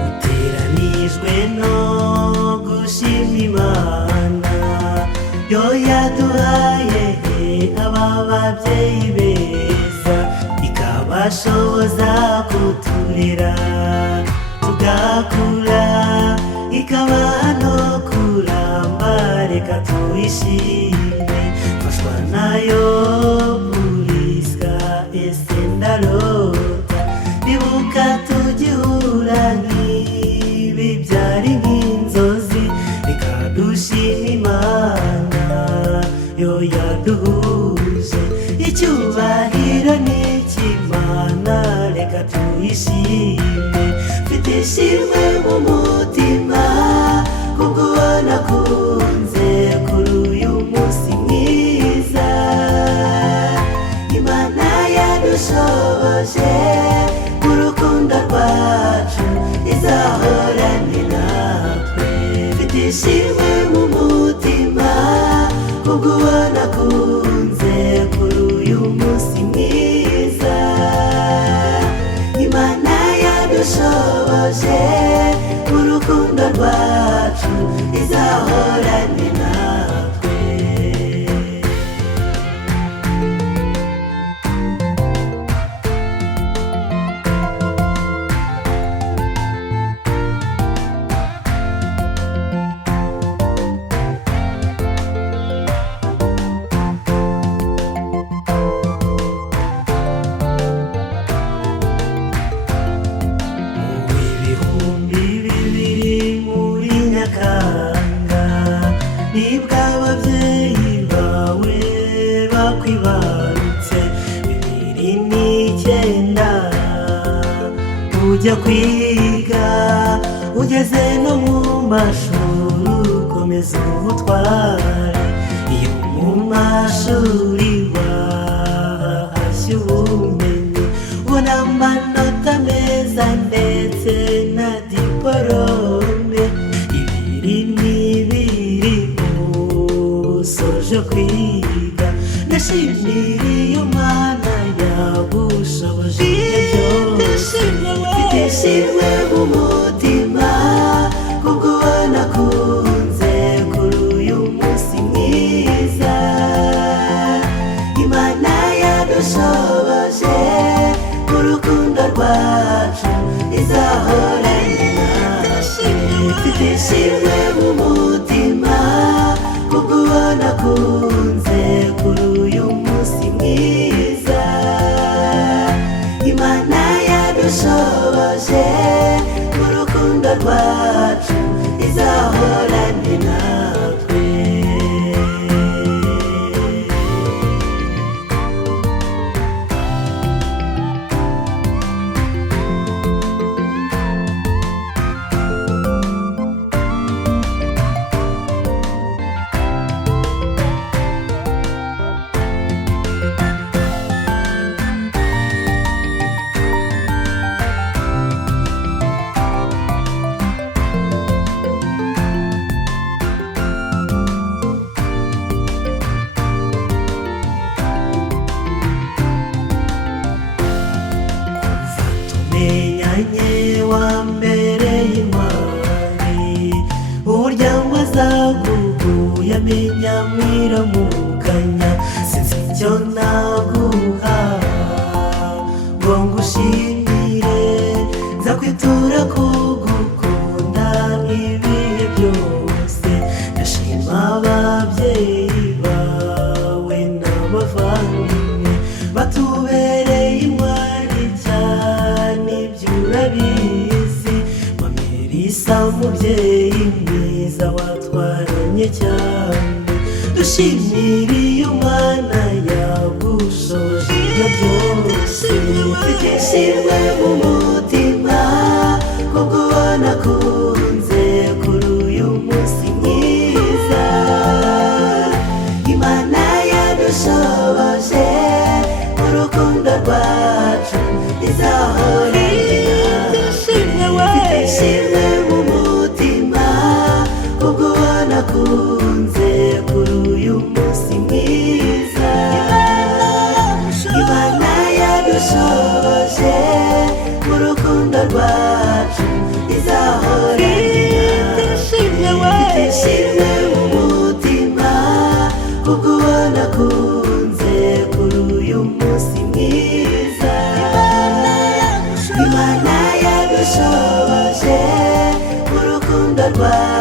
duteranijwe no gushima Imana yo yaduhaye aba babyeyi beza, ikabashoboza kuturera tugakura, ikabaha no kuramba. Reka tuyishime, mfashwa nayo Puliska ese ndarota, ndibuka tugihura nk'ibi byari nk'inzozi. Reka dushime Imana yo yaduhuje, icyubahiro ni icy'Imana. Reka tuyishime, mfite ishimwe mu mutima kubwo nakunze kuri uyu munsi mwiza. Imana yadushoboje, urukundo rwacu izahorane natwe. Mfite ishimwe mu mutima kubwo nakunze kuri uyu munsi mwiza. Imana yadushoboje, urukundo rwacu izahorane natwe. Nibwo ababyeyi bawe bakwibarutse, 2009 ujya kwiga, ugeze no mu mashuri ukomeza ubutware. Iyo mu mashuri wahashye ubumenyi, ubona amanota meza ndetse na diporome. 2022 usoje kwiga, ndashimira Imana yagushoboje byose. Mfite ishimwe mu mutima kubwo nakunze kuri uyu munsi mwiza. Imana yadushoboje, urukundo rwacu izahorane natwe. Mfite ishimwe mu mutima kubwo nakunze kuri uyu munsi mwiza. Imana yadushoboje, urukundo rwacu izahorane natwe. Tumenyanye wa mbere y'Imari, uburyo wazaguye amenya mwiramukanya. Sinzi icyo naguha ngo ngushimire, nzakwitura kugukunda ibihe byose. Ndashima ababyeyi bawe n'abavandimwe batubereye intwari cyane, ibyo urabizi. Mamerisa umubyeyi mwiza watwaranye cyane, dushimira Imana yagushoboje ibyo byose. Mfite ishimwe mu mutima kubwo nakunze kuri uyu munsi mwiza. Imana yadushoboje, urukundo rwacu izahorane natwe. Mfite ishimwe mu mutima kubwo nakunze kuri uyu munsi mwiza. yadushoboje mu rukundo rwacu izahora itishimwe mu mutima kubw'ubona kunze kuri uyu munsi mwiza Imana yadushoboje mu rukundo rwacu